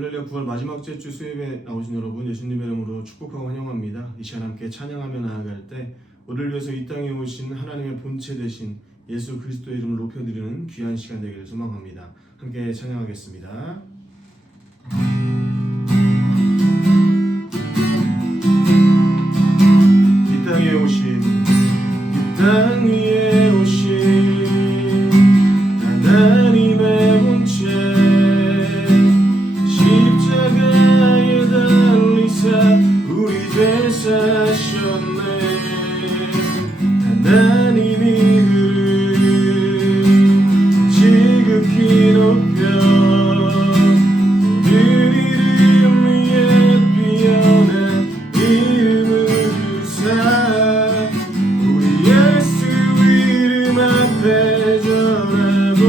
할렐루야 부활 마지막 주 수요일에 나오신 여러분 예수님의 이름으로 축복하고 환영합니다. 이 시간 함께 찬양하며 나아갈 때 우리를 위해서 이 땅에 오신 하나님의 본체 되신 예수 그리스도의 이름을 높여드리는 귀한 시간 되기를 소망합니다. 함께 찬양하겠습니다. 이 땅에 오신 이 땅 위에 오신 하나님의 본체 십자가에 달리사 우리 죄 사셨네. 하나님이 그를 지극히 높여 오늘 이름 위에 뛰어난 이름을 주사 우리 예수 이름 앞에 절하고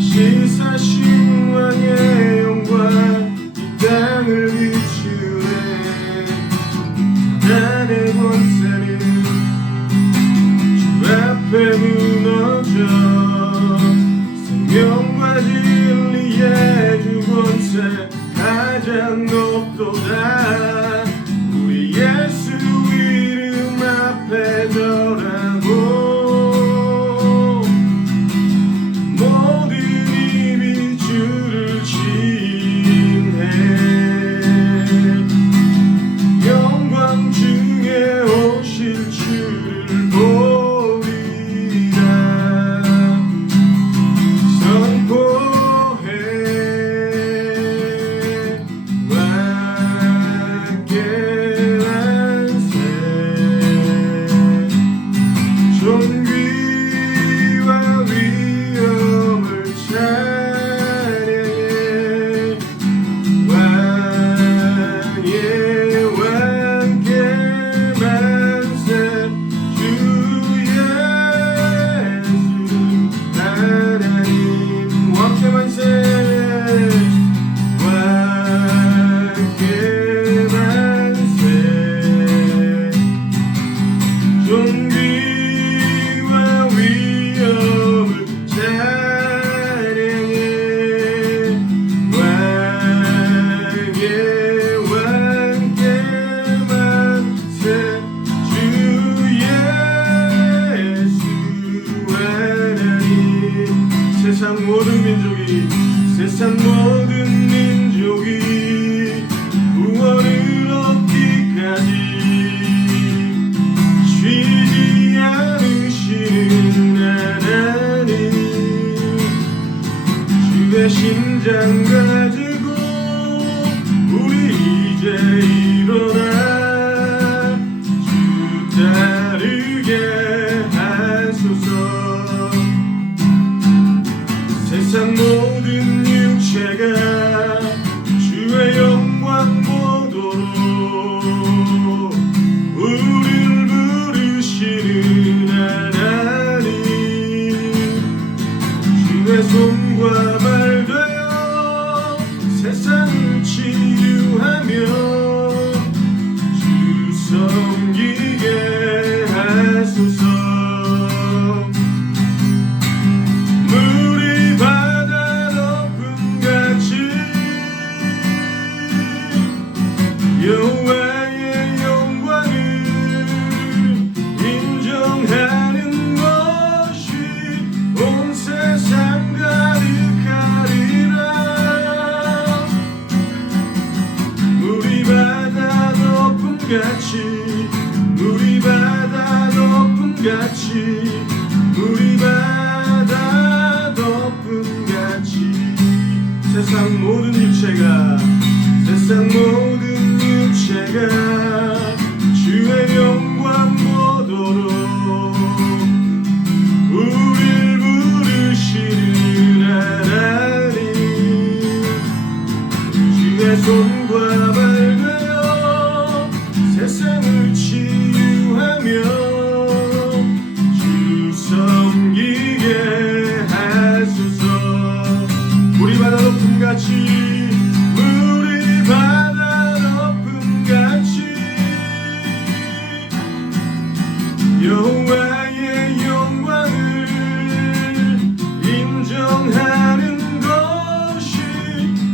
다시 사신 왕의 영광 이 땅을 비추네. 하나님의 권세는 주 앞에 무너져 생명과 진리의 주 권세 가장 높도다. 우리 예수 이름 앞에 절하고 세상 모든 민족이 구원을 얻기까지 쉬지 않으시는 하나님 주의 심장 가지고 우리 이제 일어나 주 따르게 하소서. 세상 모든 육체가 주의 영광 보도록 우리를 부르시는 하나님 주의 손과 발 되어 세상을 치유하며 주 섬기게 하소서. 여호와의 영광을 인정하는 것이 온 세상 가득하리라. 같이 우리 바다 덮음 같이 우리 바다 덮음 같이 세상 모든 육체가 주의 영광 보도록 우릴 부르시는 하나님 주의 손과 발 되어 세상을 치유하며 주 섬기게 하소서. 우리 바다 높음같이 우리 바다 높음같이 여호와의 영광을 인정하는 것이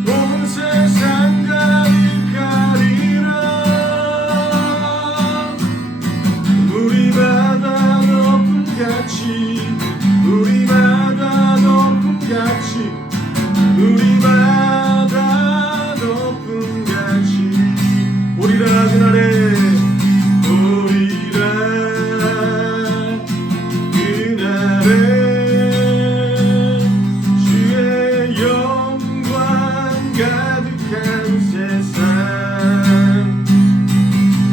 온 세상 가득하리라. 우리 바다 높음같이 우리 바다 높음같이 우리 바다 높음같이 오리라 그날에 주의 영광 가득한 세상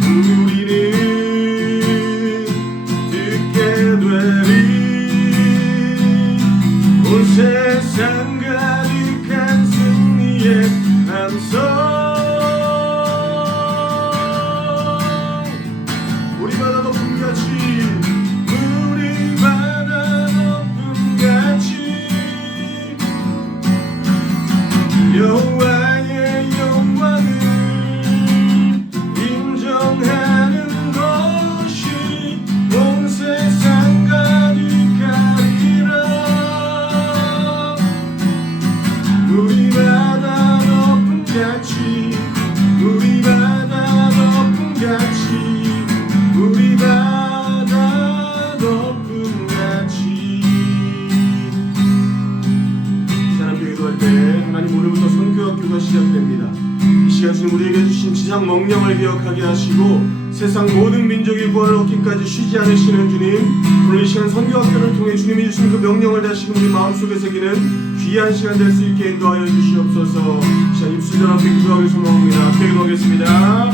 우리는 듣게 되리. 온 세상 가득한 승리의 함성 우리 바다 높음같이 우리 바다 높음같이 여호와의 영광을 인정하는 것이 온 세상 가득하리라. 우리 바다 높음같이 우리 바다 높음같이 우리 바다 높음같이. 이 사람 기도할 때 하나님 오늘부터 선교학교가 시작됩니다. 이 시간 주님 우리에게 주신 지상 명령을 기억하게 하시고 세상 모든 민족이 구원을 얻기까지 쉬지 않으시는 주님, 오늘 이 시간 선교학교를 통해 주님이 주신 그 명령을 다시금 우리 마음속에 새기는 귀한 시간 될 수 있게 인도하여 주시옵소서. 이 시간 입술들 앞에 기도하기 소망합니다. 함께 기도하겠습니다.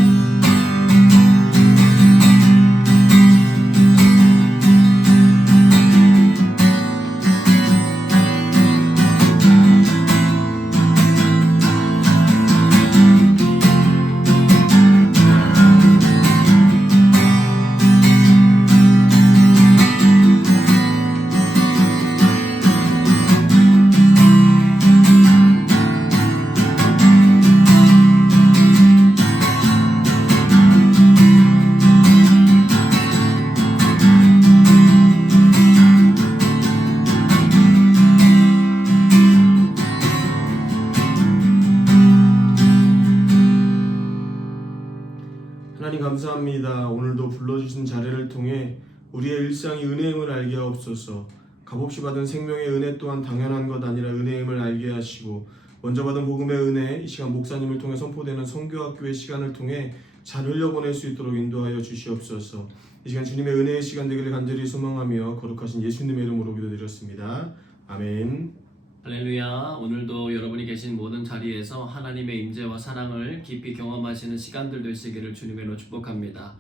하나님 감사합니다. 오늘도 불러주신 자리를 통해 우리의 일상이 은혜임을 알게 하옵소서. 값없이 받은 생명의 은혜 또한 당연한 것 아니라 은혜임을 알게 하시고 먼저 받은 복음의 은혜 이 시간 목사님을 통해 선포되는 선교학교의 시간을 통해 잘 흘려보낼 수 있도록 인도하여 주시옵소서. 이 시간 주님의 은혜의 시간 되기를 간절히 소망하며 거룩하신 예수님의 이름으로 기도드렸습니다. 아멘. 할렐루야. 오늘도 여러분이 계신 모든 자리에서 하나님의 임재와 사랑을 깊이 경험하시는 시간들 되시기를 주님으로 축복합니다.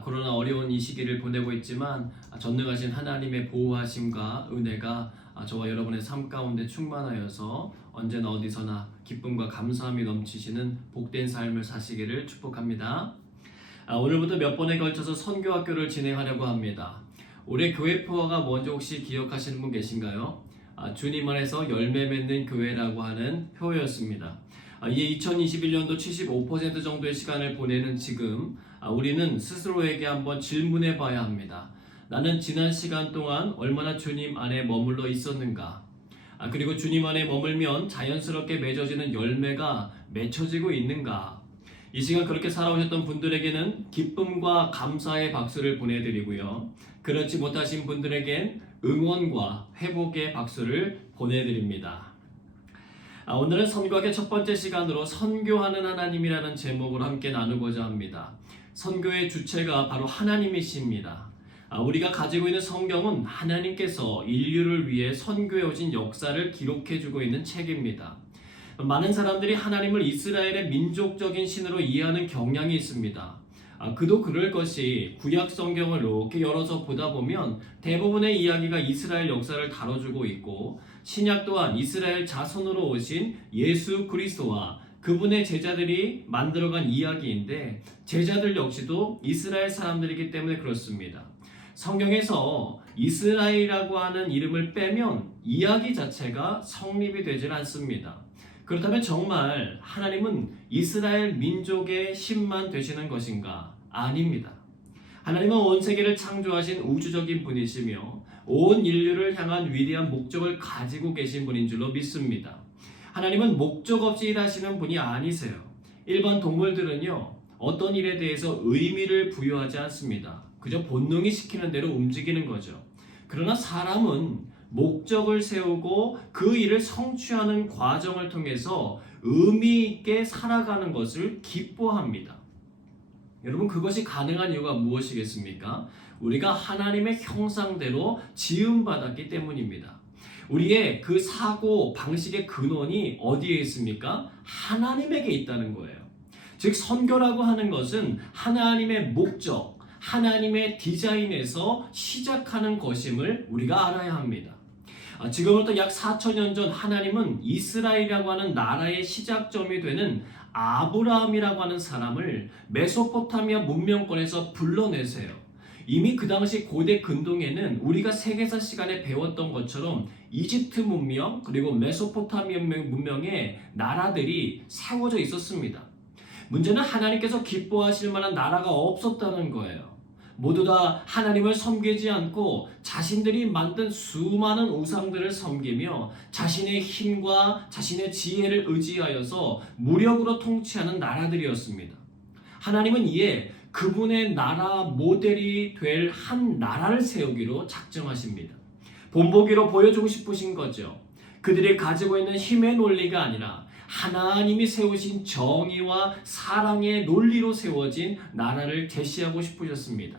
코로나 어려운 이 시기를 보내고 있지만 전능하신 하나님의 보호하심과 은혜가 저와 여러분의 삶 가운데 충만하여서 언제나 어디서나 기쁨과 감사함이 넘치시는 복된 삶을 사시기를 축복합니다. 오늘부터 몇 번에 걸쳐서 선교학교를 진행하려고 합니다. 올해 교회 표어가 뭔지 혹시 기억하시는 분 계신가요? 주님 안에서 열매 맺는 교회라고 하는 표어였습니다. 이에 2021년도 75% 정도의 시간을 보내는 지금 우리는 스스로에게 한번 질문해 봐야 합니다. 나는 지난 시간 동안 얼마나 주님 안에 머물러 있었는가? 그리고 주님 안에 머물면 자연스럽게 맺어지는 열매가 맺혀지고 있는가? 이 시간 그렇게 살아오셨던 분들에게는 기쁨과 감사의 박수를 보내드리고요. 그렇지 못하신 분들에겐 응원과 회복의 박수를 보내드립니다. 오늘은 선교학의 첫 번째 시간으로 선교하는 하나님이라는 제목으로 함께 나누고자 합니다. 선교의 주체가 바로 하나님이십니다. 우리가 가지고 있는 성경은 하나님께서 인류를 위해 선교해 오신 역사를 기록해주고 있는 책입니다. 많은 사람들이 하나님을 이스라엘의 민족적인 신으로 이해하는 경향이 있습니다. 그도 그럴 것이 구약 성경을 이렇게 열어서 보다 보면 대부분의 이야기가 이스라엘 역사를 다뤄주고 있고, 신약 또한 이스라엘 자손으로 오신 예수 그리스도와 그분의 제자들이 만들어간 이야기인데, 제자들 역시도 이스라엘 사람들이기 때문에 그렇습니다. 성경에서 이스라엘이라고 하는 이름을 빼면 이야기 자체가 성립이 되질 않습니다. 그렇다면 정말 하나님은 이스라엘 민족의 신만 되시는 것인가? 아닙니다. 하나님은 온 세계를 창조하신 우주적인 분이시며 온 인류를 향한 위대한 목적을 가지고 계신 분인 줄로 믿습니다. 하나님은 목적 없이 일하시는 분이 아니세요. 일반 동물들은요, 어떤 일에 대해서 의미를 부여하지 않습니다. 그저 본능이 시키는 대로 움직이는 거죠. 그러나 사람은 목적을 세우고 그 일을 성취하는 과정을 통해서 의미 있게 살아가는 것을 기뻐합니다. 여러분, 그것이 가능한 이유가 무엇이겠습니까? 우리가 하나님의 형상대로 지음받았기 때문입니다. 우리의 그 사고 방식의 근원이 어디에 있습니까? 하나님에게 있다는 거예요. 즉, 선교라고 하는 것은 하나님의 목적, 하나님의 디자인에서 시작하는 것임을 우리가 알아야 합니다. 지금부터 약 4,000년 전 하나님은 이스라엘이라고 하는 나라의 시작점이 되는 아브라함이라고 하는 사람을 메소포타미아 문명권에서 불러내세요. 이미 그 당시 고대 근동에는 우리가 세계사 시간에 배웠던 것처럼 이집트 문명 그리고 메소포타미아 문명의 나라들이 세워져 있었습니다. 문제는 하나님께서 기뻐하실 만한 나라가 없었다는 거예요. 모두 다 하나님을 섬기지 않고 자신들이 만든 수많은 우상들을 섬기며 자신의 힘과 자신의 지혜를 의지하여서 무력으로 통치하는 나라들이었습니다. 하나님은 이에 그분의 나라 모델이 될 한 나라를 세우기로 작정하십니다. 본보기로 보여주고 싶으신 거죠. 그들이 가지고 있는 힘의 논리가 아니라 하나님이 세우신 정의와 사랑의 논리로 세워진 나라를 제시하고 싶으셨습니다.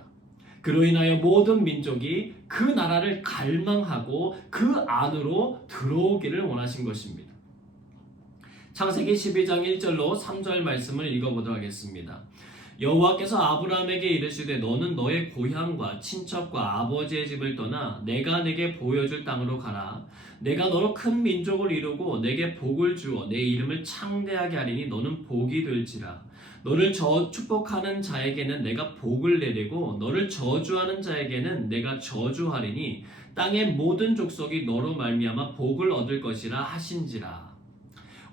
그로 인하여 모든 민족이 그 나라를 갈망하고 그 안으로 들어오기를 원하신 것입니다. 창세기 12장 1절로 3절 말씀을 읽어보도록 하겠습니다. 여호와께서 아브라함에게 이르시되 너는 너의 고향과 친척과 아버지의 집을 떠나 내가 내게 보여줄 땅으로 가라. 내가 너로 큰 민족을 이루고 내게 복을 주어 내 이름을 창대하게 하리니 너는 복이 될지라. 너를 축복하는 자에게는 내가 복을 내리고 너를 저주하는 자에게는 내가 저주하리니 땅의 모든 족속이 너로 말미암아 복을 얻을 것이라 하신지라.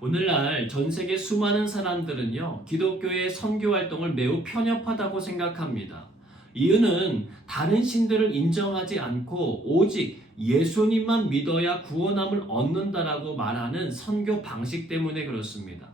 오늘날 전 세계 수많은 사람들은요, 기독교의 선교 활동을 매우 편협하다고 생각합니다. 이유는 다른 신들을 인정하지 않고 오직 예수님만 믿어야 구원함을 얻는다라고 말하는 선교 방식 때문에 그렇습니다.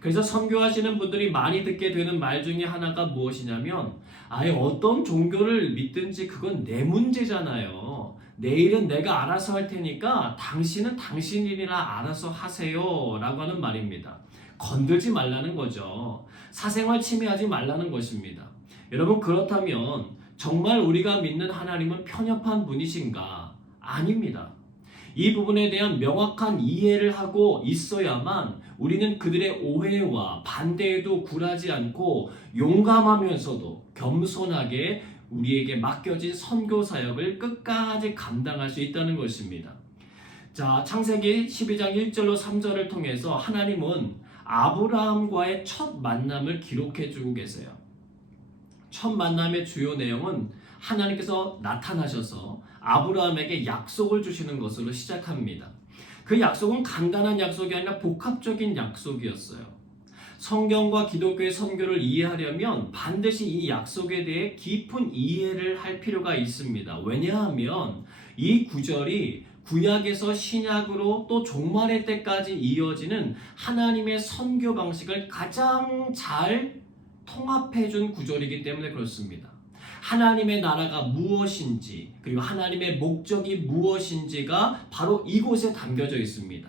그래서 선교하시는 분들이 많이 듣게 되는 말 중에 하나가 무엇이냐면, 아예 어떤 종교를 믿든지 그건 내 문제잖아요. 내일은 내가 알아서 할 테니까 당신은 당신 일이나 알아서 하세요 라고 하는 말입니다. 건들지 말라는 거죠. 사생활 침해하지 말라는 것입니다. 여러분, 그렇다면 정말 우리가 믿는 하나님은 편협한 분이신가? 아닙니다. 이 부분에 대한 명확한 이해를 하고 있어야만 우리는 그들의 오해와 반대에도 굴하지 않고 용감하면서도 겸손하게 우리에게 맡겨진 선교 사역을 끝까지 감당할 수 있다는 것입니다. 자, 창세기 12장 1절로 3절을 통해서 하나님은 아브라함과의 첫 만남을 기록해 주고 계세요. 첫 만남의 주요 내용은 하나님께서 나타나셔서 아브라함에게 약속을 주시는 것으로 시작합니다. 그 약속은 간단한 약속이 아니라 복합적인 약속이었어요. 성경과 기독교의 선교를 이해하려면 반드시 이 약속에 대해 깊은 이해를 할 필요가 있습니다. 왜냐하면 이 구절이 구약에서 신약으로 또 종말의 때까지 이어지는 하나님의 선교 방식을 가장 잘 통합해준 구절이기 때문에 그렇습니다. 하나님의 나라가 무엇인지 그리고 하나님의 목적이 무엇인지가 바로 이곳에 담겨져 있습니다.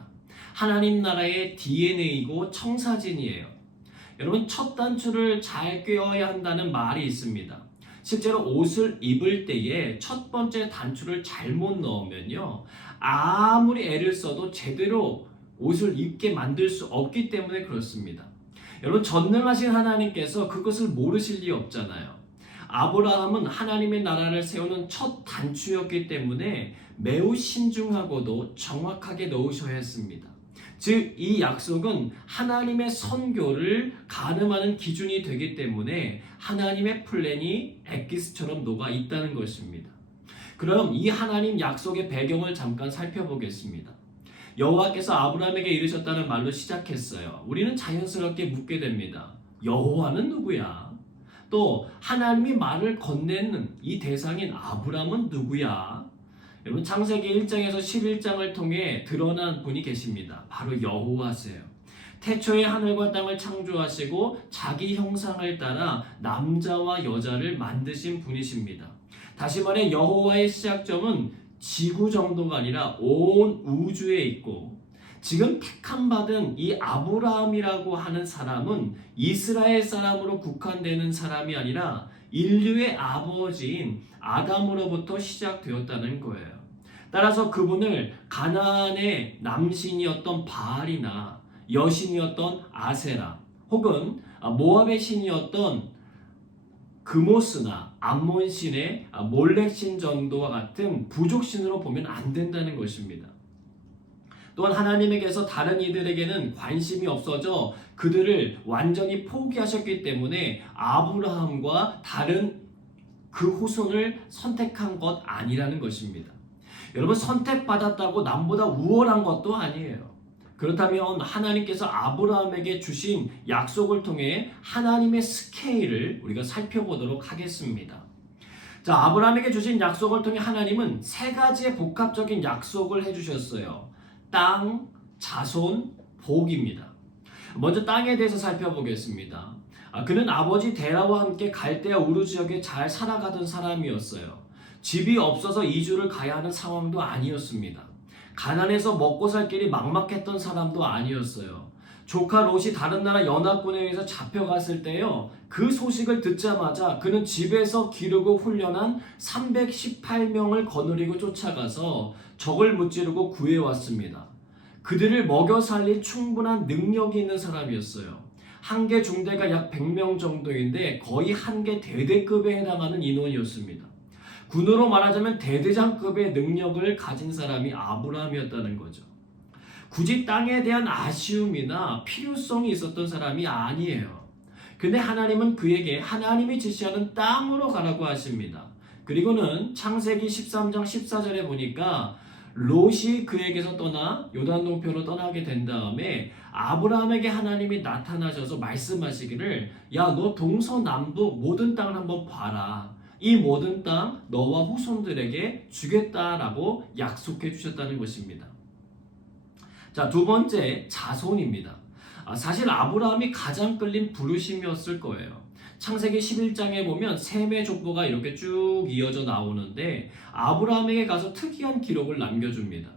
하나님 나라의 DNA이고 청사진이에요. 여러분, 첫 단추를 잘 꿰어야 한다는 말이 있습니다. 실제로 옷을 입을 때에 첫 번째 단추를 잘못 넣으면요, 아무리 애를 써도 제대로 옷을 입게 만들 수 없기 때문에 그렇습니다. 여러분, 전능하신 하나님께서 그것을 모르실 리 없잖아요. 아브라함은 하나님의 나라를 세우는 첫 단추였기 때문에 매우 신중하고도 정확하게 넣으셔야 했습니다. 즉, 이 약속은 하나님의 선교를 가늠하는 기준이 되기 때문에 하나님의 플랜이 엑기스처럼 녹아 있다는 것입니다. 그럼 이 하나님 약속의 배경을 잠깐 살펴보겠습니다. 여호와께서 아브라함에게 이르셨다는 말로 시작했어요. 우리는 자연스럽게 묻게 됩니다. 여호와는 누구야? 또 하나님이 말을 건네는 이 대상인 아브라함은 누구야? 여러분, 창세기 1장에서 11장을 통해 드러난 분이 계십니다. 바로 여호와세요. 태초에 하늘과 땅을 창조하시고 자기 형상을 따라 남자와 여자를 만드신 분이십니다. 다시 말해 여호와의 시작점은 지구 정도가 아니라 온 우주에 있고, 지금 택함 받은 이 아브라함이라고 하는 사람은 이스라엘 사람으로 국한되는 사람이 아니라 인류의 아버지인 아담으로부터 시작되었다는 거예요. 따라서 그분을 가나안의 남신이었던 바알이나 여신이었던 아세라, 혹은 모압의 신이었던 그모스나 암몬 신의 몰렉 신 정도와 같은 부족신으로 보면 안 된다는 것입니다. 또한 하나님에게서 다른 이들에게는 관심이 없어져 그들을 완전히 포기하셨기 때문에 아브라함과 다른 그 후손을 선택한 것 아니라는 것입니다. 여러분, 선택받았다고 남보다 우월한 것도 아니에요. 그렇다면 하나님께서 아브라함에게 주신 약속을 통해 하나님의 스케일을 우리가 살펴보도록 하겠습니다. 자, 아브라함에게 주신 약속을 통해 하나님은 세 가지의 복합적인 약속을 해주셨어요. 땅, 자손, 복입니다. 먼저 땅에 대해서 살펴보겠습니다. 그는 아버지 데라와 함께 갈대아 우르 지역에 잘 살아가던 사람이었어요. 집이 없어서 이주를 가야 하는 상황도 아니었습니다. 가난해서 먹고 살 길이 막막했던 사람도 아니었어요. 조카 롯이 다른 나라 연합군에 의해서 잡혀갔을 때요, 그 소식을 듣자마자 그는 집에서 기르고 훈련한 318명을 거느리고 쫓아가서 적을 무찌르고 구해왔습니다. 그들을 먹여 살릴 충분한 능력이 있는 사람이었어요. 한 개 중대가 약 100명 정도인데 거의 한 개 대대급에 해당하는 인원이었습니다. 군으로 말하자면 대대장급의 능력을 가진 사람이 아브라함이었다는 거죠. 굳이 땅에 대한 아쉬움이나 필요성이 있었던 사람이 아니에요. 근데 하나님은 그에게 하나님이 지시하는 땅으로 가라고 하십니다. 그리고는 창세기 13장 14절에 보니까 롯이 그에게서 떠나 요단 동편으로 떠나게 된 다음에 아브라함에게 하나님이 나타나셔서 말씀하시기를, 야, 너 동서남북 모든 땅을 한번 봐라. 이 모든 땅 너와 후손들에게 주겠다라고 약속해 주셨다는 것입니다. 자, 두 번째, 자손입니다. 사실 아브라함이 가장 끌린 부르심이었을 거예요. 창세기 11장에 보면 셈의 족보가 이렇게 쭉 이어져 나오는데 아브라함에게 가서 특이한 기록을 남겨줍니다.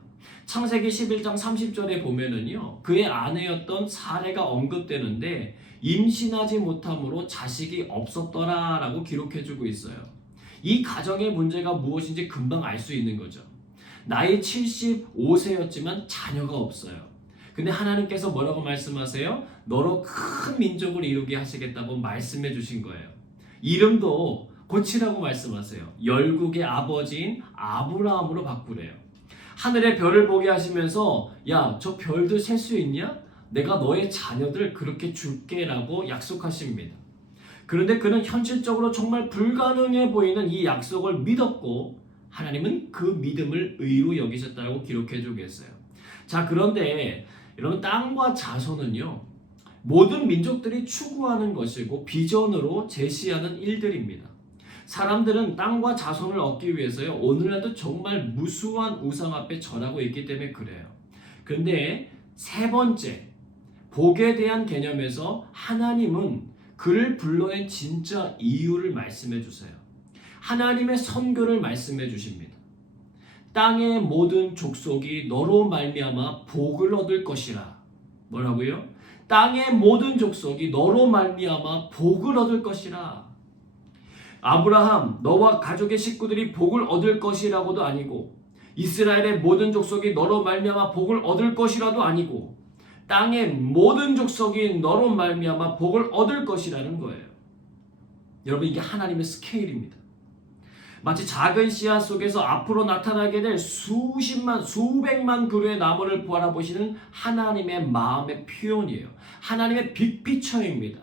창세기 11장 30절에 보면은요, 그의 아내였던 사레가 언급되는데 임신하지 못함으로 자식이 없었더라라고 기록해주고 있어요. 이 가정의 문제가 무엇인지 금방 알 수 있는 거죠. 나이 75세였지만 자녀가 없어요. 근데 하나님께서 뭐라고 말씀하세요? 너로 큰 민족을 이루게 하시겠다고 말씀해 주신 거예요. 이름도 고치라고 말씀하세요. 열국의 아버지인 아브라함으로 바꾸래요. 하늘의 별을 보게 하시면서, 야, 저 별들 셀 수 있냐? 내가 너의 자녀들 그렇게 줄게 라고 약속하십니다. 그런데 그는 현실적으로 정말 불가능해 보이는 이 약속을 믿었고 하나님은 그 믿음을 의로 여기셨다고 기록해 주고 계세요. 자, 그런데 여러분, 땅과 자손은요, 모든 민족들이 추구하는 것이고 비전으로 제시하는 일들입니다. 사람들은 땅과 자손을 얻기 위해서요, 오늘날도 정말 무수한 우상 앞에 절하고 있기 때문에 그래요. 그런데 세 번째, 복에 대한 개념에서 하나님은 그를 불러낸 진짜 이유를 말씀해 주세요. 하나님의 선교를 말씀해 주십니다. 땅의 모든 족속이 너로 말미암아 복을 얻을 것이라. 뭐라고요? 땅의 모든 족속이 너로 말미암아 복을 얻을 것이라. 아브라함, 너와 가족의 식구들이 복을 얻을 것이라고도 아니고, 이스라엘의 모든 족속이 너로 말미암아 복을 얻을 것이라도 아니고, 땅의 모든 족속이 너로 말미암아 복을 얻을 것이라는 거예요. 여러분, 이게 하나님의 스케일입니다. 마치 작은 씨앗 속에서 앞으로 나타나게 될 수십만, 수백만 그루의 나무를 바라보시는 하나님의 마음의 표현이에요. 하나님의 빅피처입니다.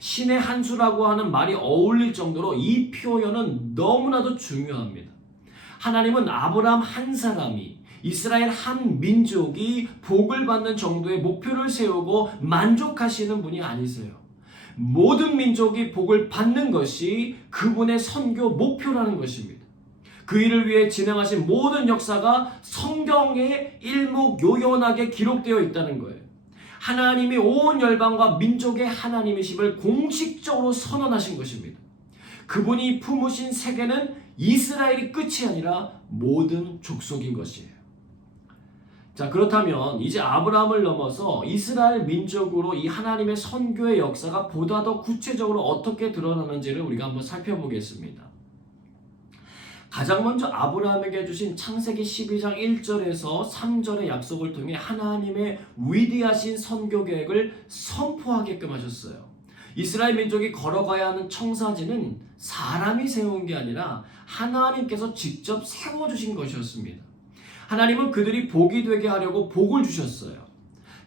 신의 한 수라고 하는 말이 어울릴 정도로 이 표현은 너무나도 중요합니다. 하나님은 아브라함 한 사람이, 이스라엘 한 민족이 복을 받는 정도의 목표를 세우고 만족하시는 분이 아니세요. 모든 민족이 복을 받는 것이 그분의 선교 목표라는 것입니다. 그 일을 위해 진행하신 모든 역사가 성경에 일목요연하게 기록되어 있다는 거예요. 하나님이 온 열방과 민족의 하나님이심을 공식적으로 선언하신 것입니다. 그분이 품으신 세계는 이스라엘이 끝이 아니라 모든 족속인 것이에요. 자, 그렇다면 이제 아브라함을 넘어서 이스라엘 민족으로 이 하나님의 선교의 역사가 보다 더 구체적으로 어떻게 드러나는지를 우리가 한번 살펴보겠습니다. 가장 먼저 아브라함에게 주신 창세기 12장 1절에서 3절의 약속을 통해 하나님의 위대하신 선교 계획을 선포하게끔 하셨어요. 이스라엘 민족이 걸어가야 하는 청사진은 사람이 세운 게 아니라 하나님께서 직접 세워주신 것이었습니다. 하나님은 그들이 복이 되게 하려고 복을 주셨어요.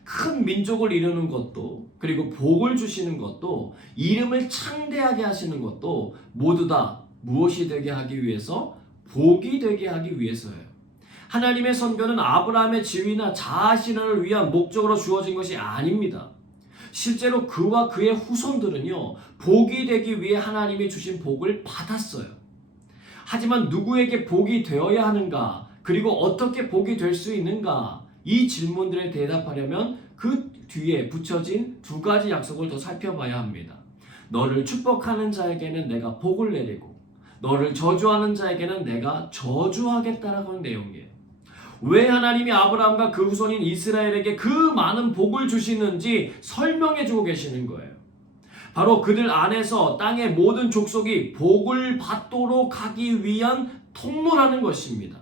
큰 민족을 이루는 것도, 그리고 복을 주시는 것도, 이름을 창대하게 하시는 것도 모두 다 무엇이 되게 하기 위해서? 복이 되게 하기 위해서예요. 하나님의 선교는 아브라함의 지위나 자아실현을 위한 목적으로 주어진 것이 아닙니다. 실제로 그와 그의 후손들은요, 복이 되기 위해 하나님이 주신 복을 받았어요. 하지만 누구에게 복이 되어야 하는가? 그리고 어떻게 복이 될 수 있는가? 이 질문들에 대답하려면 그 뒤에 붙여진 두 가지 약속을 더 살펴봐야 합니다. 너를 축복하는 자에게는 내가 복을 내리고 너를 저주하는 자에게는 내가 저주하겠다라고 하는 내용이에요. 왜 하나님이 아브라함과 그 후손인 이스라엘에게 그 많은 복을 주시는지 설명해 주고 계시는 거예요. 바로 그들 안에서 땅의 모든 족속이 복을 받도록 하기 위한 통로라는 것입니다.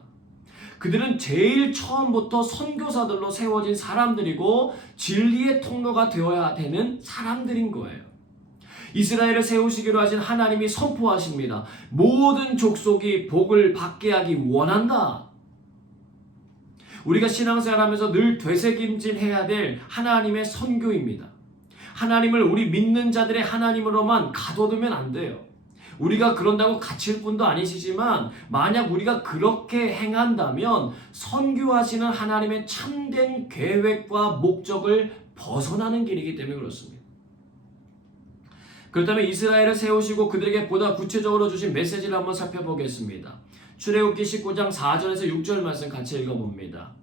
그들은 제일 처음부터 선교사들로 세워진 사람들이고 진리의 통로가 되어야 되는 사람들인 거예요. 이스라엘을 세우시기로 하신 하나님이 선포하십니다. 모든 족속이 복을 받게 하기 원한다. 우리가 신앙생활하면서 늘 되새김질해야 될 하나님의 선교입니다. 하나님을 우리 믿는 자들의 하나님으로만 가둬두면 안 돼요. 우리가 그런다고 갇힐 분도 아니시지만 만약 우리가 그렇게 행한다면 선교하시는 하나님의 참된 계획과 목적을 벗어나는 길이기 때문에 그렇습니다. 그렇다면 이스라엘을 세우시고 그들에게 보다 구체적으로 주신 메시지를 한번 살펴보겠습니다. 출애굽기 19장 4절에서 6절 말씀 같이 읽어봅니다.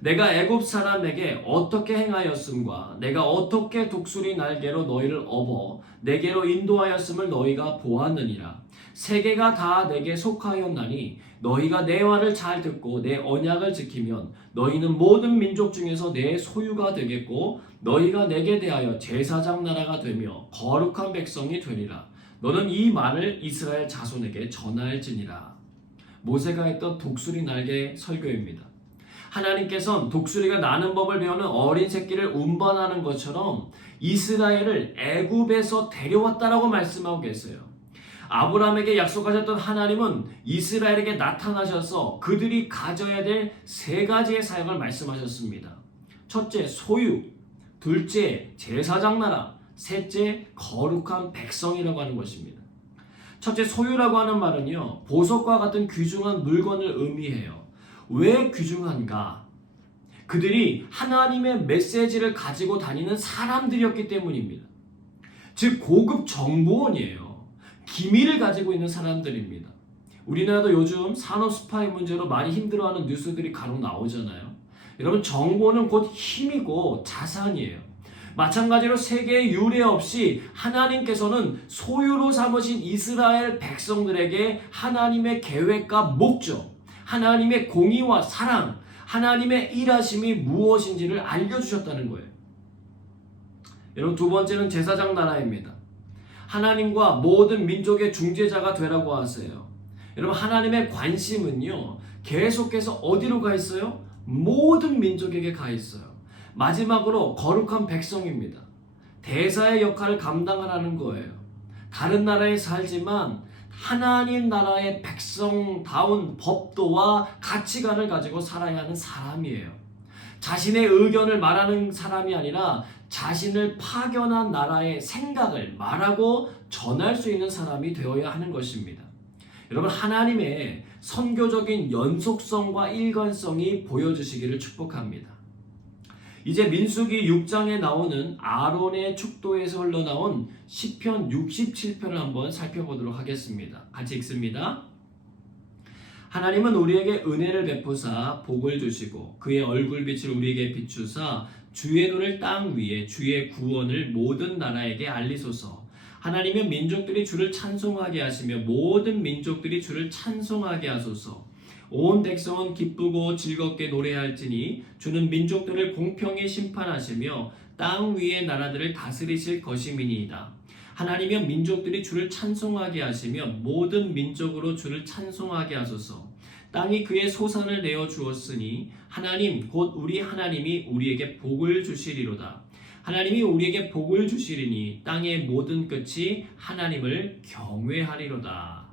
내가 애굽 사람에게 어떻게 행하였음과 내가 어떻게 독수리 날개로 너희를 업어 내게로 인도하였음을 너희가 보았느니라. 세계가 다 내게 속하였나니 너희가 내 말을 잘 듣고 내 언약을 지키면 너희는 모든 민족 중에서 내 소유가 되겠고 너희가 내게 대하여 제사장 나라가 되며 거룩한 백성이 되리라. 너는 이 말을 이스라엘 자손에게 전할지니라. 모세가 했던 독수리 날개 설교입니다. 하나님께서는 독수리가 나는 법을 배우는 어린 새끼를 운반하는 것처럼 이스라엘을 애굽에서 데려왔다라고 말씀하고 계세요. 아브라함에게 약속하셨던 하나님은 이스라엘에게 나타나셔서 그들이 가져야 될 세 가지의 사역을 말씀하셨습니다. 첫째, 소유. 둘째, 제사장 나라. 셋째, 거룩한 백성이라고 하는 것입니다. 첫째, 소유라고 하는 말은요, 보석과 같은 귀중한 물건을 의미해요. 왜 귀중한가? 그들이 하나님의 메시지를 가지고 다니는 사람들이었기 때문입니다. 즉 고급 정보원이에요. 기밀을 가지고 있는 사람들입니다. 우리나라도 요즘 산업 스파이 문제로 많이 힘들어하는 뉴스들이 간혹 나오잖아요. 여러분, 정보는 곧 힘이고 자산이에요. 마찬가지로 세계에 유례 없이 하나님께서는 소유로 삼으신 이스라엘 백성들에게 하나님의 계획과 목적, 하나님의 공의와 사랑, 하나님의 일하심이 무엇인지를 알려주셨다는 거예요. 여러분, 두 번째는 제사장 나라입니다. 하나님과 모든 민족의 중재자가 되라고 하세요. 여러분, 하나님의 관심은요, 계속해서 어디로 가 있어요? 모든 민족에게 가 있어요. 마지막으로 거룩한 백성입니다. 대사의 역할을 감당하라는 거예요. 다른 나라에 살지만 하나님 나라의 백성다운 법도와 가치관을 가지고 살아야 하는 사람이에요. 자신의 의견을 말하는 사람이 아니라 자신을 파견한 나라의 생각을 말하고 전할 수 있는 사람이 되어야 하는 것입니다. 여러분, 하나님의 선교적인 연속성과 일관성이 보여주시기를 축복합니다. 이제 민수기 6장에 나오는 아론의 축도에서 흘러나온 시편 67편을 한번 살펴보도록 하겠습니다. 같이 읽습니다. 하나님은 우리에게 은혜를 베푸사 복을 주시고 그의 얼굴빛을 우리에게 비추사 주의 눈을 땅 위에 주의 구원을 모든 나라에게 알리소서. 하나님은 민족들이 주를 찬송하게 하시며 모든 민족들이 주를 찬송하게 하소서. 온 백성은 기쁘고 즐겁게 노래할지니 주는 민족들을 공평히 심판하시며 땅 위의 나라들을 다스리실 것임이니이다. 하나님은 민족들이 주를 찬송하게 하시며 모든 민족으로 주를 찬송하게 하소서. 땅이 그의 소산을 내어 주었으니 하나님 곧 우리 하나님이 우리에게 복을 주시리로다. 하나님이 우리에게 복을 주시리니 땅의 모든 끝이 하나님을 경외하리로다.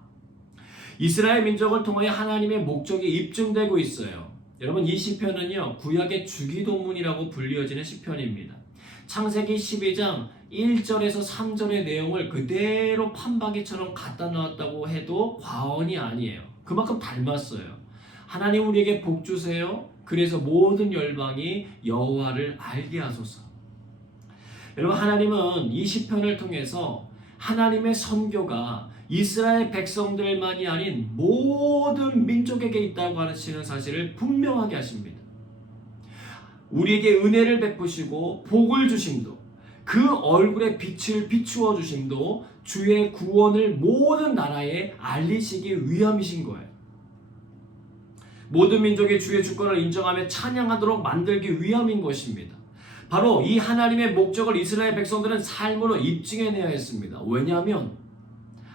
이스라엘 민족을 통하여 하나님의 목적이 입증되고 있어요. 여러분, 이 시편은요, 구약의 주기도문이라고 불리어지는 시편입니다. 창세기 12장 1절에서 3절의 내용을 그대로 판박이처럼 갖다 놨다고 해도 과언이 아니에요. 그만큼 닮았어요. 하나님 우리에게 복 주세요. 그래서 모든 열방이 여호와를 알게 하소서. 여러분, 하나님은 이 시편을 통해서 하나님의 선교가 이스라엘 백성들만이 아닌 모든 민족에게 있다고 하시는 사실을 분명하게 하십니다. 우리에게 은혜를 베푸시고 복을 주심도, 그 얼굴에 빛을 비추어 주심도 주의 구원을 모든 나라에 알리시기 위함이신 거예요. 모든 민족이 주의 주권을 인정하며 찬양하도록 만들기 위함인 것입니다. 바로 이 하나님의 목적을 이스라엘 백성들은 삶으로 입증해내야 했습니다. 왜냐하면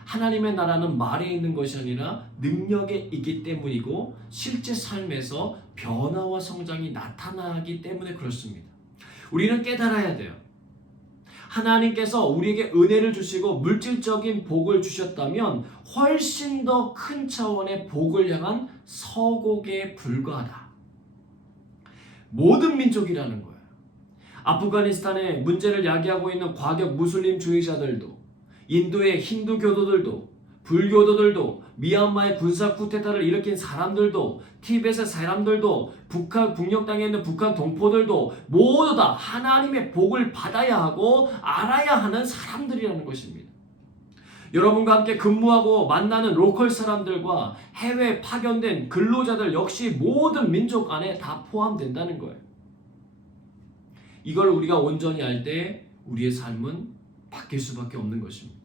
하나님의 나라는 말에 있는 것이 아니라 능력에 있기 때문이고 실제 삶에서 변화와 성장이 나타나기 때문에 그렇습니다. 우리는 깨달아야 돼요. 하나님께서 우리에게 은혜를 주시고 물질적인 복을 주셨다면 훨씬 더 큰 차원의 복을 향한 서곡에 불과하다. 모든 민족이라는 거예요. 아프가니스탄의 문제를 야기하고 있는 과격 무슬림주의자들도, 인도의 힌두 교도들도, 불교도들도, 미얀마의 군사 쿠데타를 일으킨 사람들도, 티벳의 사람들도, 북녘 땅에 있는 북한 동포들도 모두 다 하나님의 복을 받아야 하고 알아야 하는 사람들이라는 것입니다. 여러분과 함께 근무하고 만나는 로컬 사람들과 해외 파견된 근로자들 역시 모든 민족 안에 다 포함된다는 거예요. 이걸 우리가 온전히 알 때 우리의 삶은 바뀔 수밖에 없는 것입니다.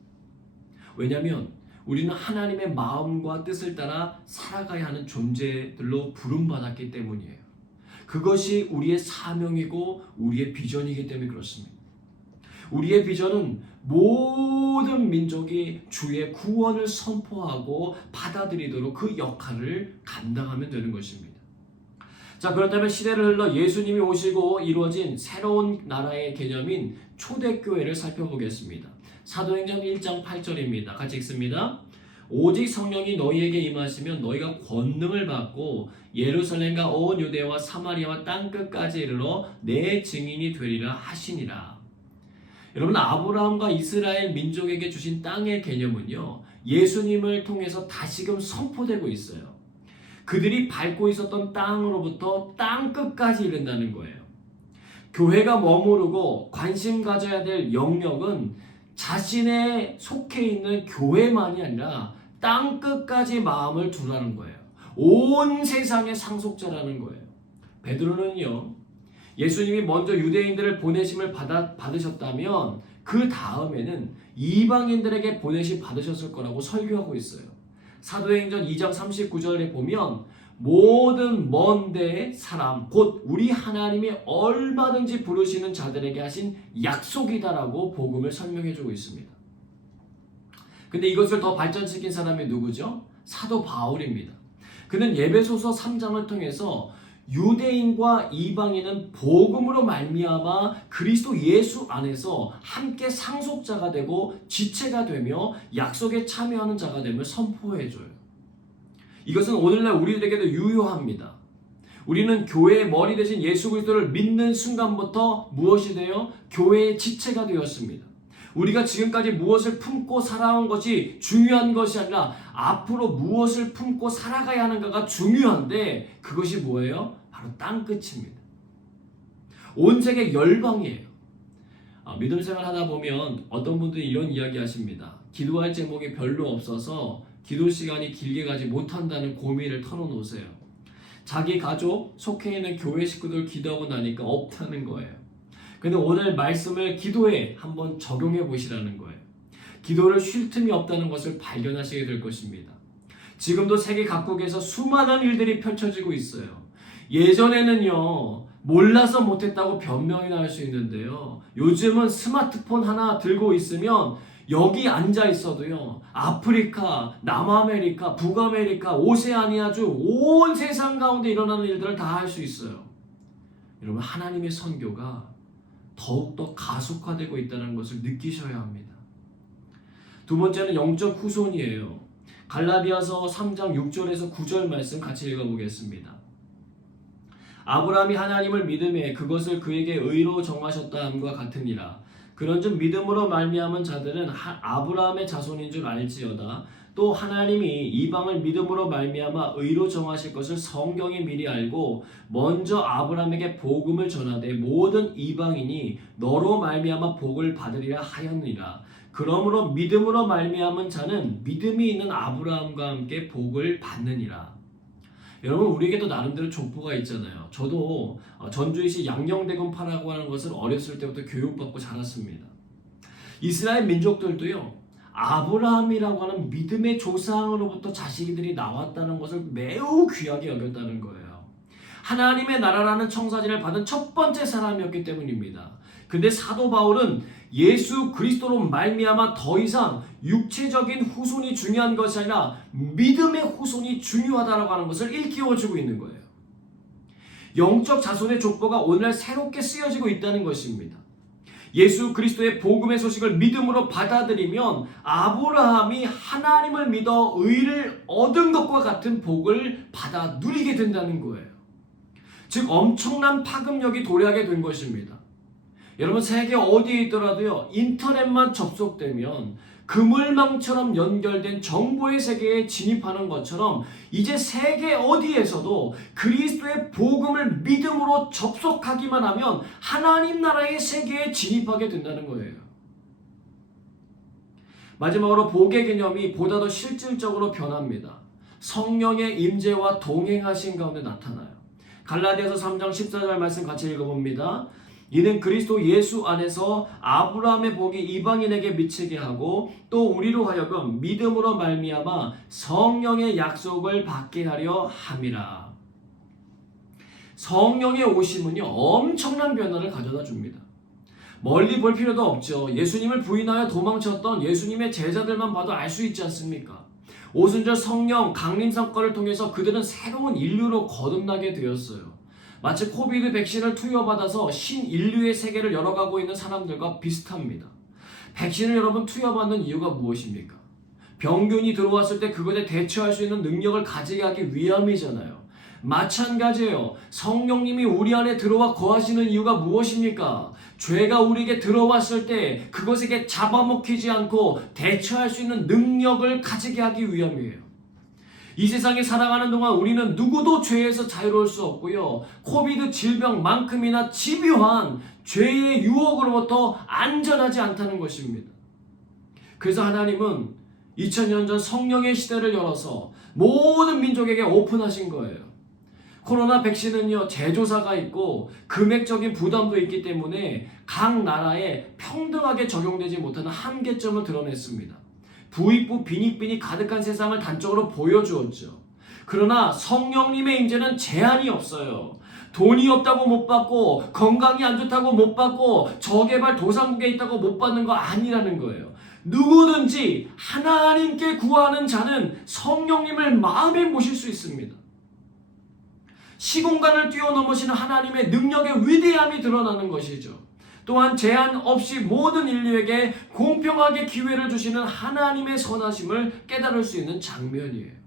왜냐하면 우리는 하나님의 마음과 뜻을 따라 살아가야 하는 존재들로 부름받았기 때문이에요. 그것이 우리의 사명이고 우리의 비전이기 때문에 그렇습니다. 우리의 비전은 모든 민족이 주의 구원을 선포하고 받아들이도록 그 역할을 감당하면 되는 것입니다. 자, 그렇다면 시대를 흘러 예수님이 오시고 이루어진 새로운 나라의 개념인 초대교회를 살펴보겠습니다. 사도행전 1장 8절입니다. 같이 읽습니다. 오직 성령이 너희에게 임하시면 너희가 권능을 받고 예루살렘과 온 유대와 사마리아와 땅끝까지 이르러 내 증인이 되리라 하시니라. 여러분, 아브라함과 이스라엘 민족에게 주신 땅의 개념은요, 예수님을 통해서 다시금 선포되고 있어요. 그들이 밟고 있었던 땅으로부터 땅끝까지 이른다는 거예요. 교회가 머무르고 관심 가져야 될 영역은 자신의 속해 있는 교회만이 아니라 땅끝까지 마음을 두라는 거예요. 온 세상의 상속자라는 거예요. 베드로는요, 예수님이 먼저 유대인들을 보내심을 받으셨다면 그 다음에는 이방인들에게 보내심 받으셨을 거라고 설교하고 있어요. 사도행전 2장 39절에 보면 모든 먼 데의 사람 곧 우리 하나님이 얼마든지 부르시는 자들에게 하신 약속이다라고 복음을 설명해 주고 있습니다. 근데 이것을 더 발전시킨 사람이 누구죠? 사도 바울입니다. 그는 에베소서 3장을 통해서 유대인과 이방인은 복음으로 말미암아 그리스도 예수 안에서 함께 상속자가 되고 지체가 되며 약속에 참여하는 자가 됨을 선포해줘요. 이것은 오늘날 우리들에게도 유효합니다. 우리는 교회의 머리 대신 예수 그리스도를 믿는 순간부터 무엇이 되어 교회의 지체가 되었습니다. 우리가 지금까지 무엇을 품고 살아온 것이 중요한 것이 아니라 앞으로 무엇을 품고 살아가야 하는가가 중요한데 그것이 뭐예요? 바로 땅끝입니다. 온 세계 열방이에요. 믿음 생활 하다 보면 어떤 분들이 이런 이야기 하십니다. 기도할 제목이 별로 없어서 기도 시간이 길게 가지 못한다는 고민을 털어놓으세요. 자기 가족, 속해 있는 교회 식구들 기도하고 나니까 없다는 거예요. 근데 오늘 말씀을 기도에 한번 적용해 보시라는 거예요. 기도를 쉴 틈이 없다는 것을 발견하시게 될 것입니다. 지금도 세계 각국에서 수많은 일들이 펼쳐지고 있어요. 예전에는요, 몰라서 못했다고 변명이나 할 수 있는데요. 요즘은 스마트폰 하나 들고 있으면 여기 앉아 있어도요, 아프리카, 남아메리카, 북아메리카, 오세아니아 중 온 세상 가운데 일어나는 일들을 다 할 수 있어요. 여러분, 하나님의 선교가 더욱더 가속화되고 있다는 것을 느끼셔야 합니다. 두 번째는 영적 후손이에요. 갈라디아서 3장 6절에서 9절 말씀 같이 읽어보겠습니다. 아브라함이 하나님을 믿음에 그것을 그에게 의로 정하셨다 함과 같으니라. 그런즉 믿음으로 말미암은 자들은 아브라함의 자손인 줄 알지어다. 또 하나님이 이방을 믿음으로 말미암아 의로 정하실 것을 성경이 미리 알고 먼저 아브라함에게 복음을 전하되 모든 이방인이 너로 말미암아 복을 받으리라 하였느니라. 그러므로 믿음으로 말미암은 자는 믿음이 있는 아브라함과 함께 복을 받느니라. 여러분, 우리에게도 나름대로 족보가 있잖아요. 저도 전주시 양녕대군파라고 하는 것을 어렸을 때부터 교육받고 자랐습니다. 이스라엘 민족들도요, 아브라함이라고 하는 믿음의 조상으로부터 자식들이 나왔다는 것을 매우 귀하게 여겼다는 거예요. 하나님의 나라라는 청사진을 받은 첫 번째 사람이었기 때문입니다. 근데 사도 바울은 예수 그리스도로 말미암아 더 이상 육체적인 후손이 중요한 것이 아니라 믿음의 후손이 중요하다고 하는 것을 일깨워주고 있는 거예요. 영적 자손의 족보가 오늘날 새롭게 쓰여지고 있다는 것입니다. 예수 그리스도의 복음의 소식을 믿음으로 받아들이면 아브라함이 하나님을 믿어 의를 얻은 것과 같은 복을 받아 누리게 된다는 거예요. 즉 엄청난 파급력이 도래하게 된 것입니다. 여러분, 세계 어디에 있더라도요, 인터넷만 접속되면 그물망처럼 연결된 정보의 세계에 진입하는 것처럼 이제 세계 어디에서도 그리스도의 복음을 믿음으로 접속하기만 하면 하나님 나라의 세계에 진입하게 된다는 거예요. 마지막으로 복의 개념이 보다 더 실질적으로 변합니다. 성령의 임재와 동행하신 가운데 나타나요. 갈라디아서 3장 14절 말씀 같이 읽어봅니다. 이는 그리스도 예수 안에서 아브라함의 복이 이방인에게 미치게 하고 또 우리로 하여금 믿음으로 말미암아 성령의 약속을 받게 하려 함이라. 성령의 오심은요, 엄청난 변화를 가져다 줍니다. 멀리 볼 필요도 없죠. 예수님을 부인하여 도망쳤던 예수님의 제자들만 봐도 알 수 있지 않습니까? 오순절 성령 강림 사건을 통해서 그들은 새로운 인류로 거듭나게 되었어요. 마치 코비드 백신을 투여받아서 신인류의 세계를 열어가고 있는 사람들과 비슷합니다. 백신을 여러분 투여받는 이유가 무엇입니까? 병균이 들어왔을 때 그것에 대처할 수 있는 능력을 가지게 하기 위함이잖아요. 마찬가지예요. 성령님이 우리 안에 들어와 거하시는 이유가 무엇입니까? 죄가 우리에게 들어왔을 때 그것에게 잡아먹히지 않고 대처할 수 있는 능력을 가지게 하기 위함이에요. 이 세상에 살아가는 동안 우리는 누구도 죄에서 자유로울 수 없고요. 코비드 질병만큼이나 집요한 죄의 유혹으로부터 안전하지 않다는 것입니다. 그래서 하나님은 2000년 전 성령의 시대를 열어서 모든 민족에게 오픈하신 거예요. 코로나 백신은요, 제조사가 있고 금액적인 부담도 있기 때문에 각 나라에 평등하게 적용되지 못하는 한계점을 드러냈습니다. 부익부 빈익빈이 가득한 세상을 단적으로 보여주었죠. 그러나 성령님의 임재는 제한이 없어요. 돈이 없다고 못 받고 건강이 안 좋다고 못 받고 저개발 도상국에 있다고 못 받는 거 아니라는 거예요. 누구든지 하나님께 구하는 자는 성령님을 마음에 모실 수 있습니다. 시공간을 뛰어넘으시는 하나님의 능력의 위대함이 드러나는 것이죠. 또한 제한 없이 모든 인류에게 공평하게 기회를 주시는 하나님의 선하심을 깨달을 수 있는 장면이에요.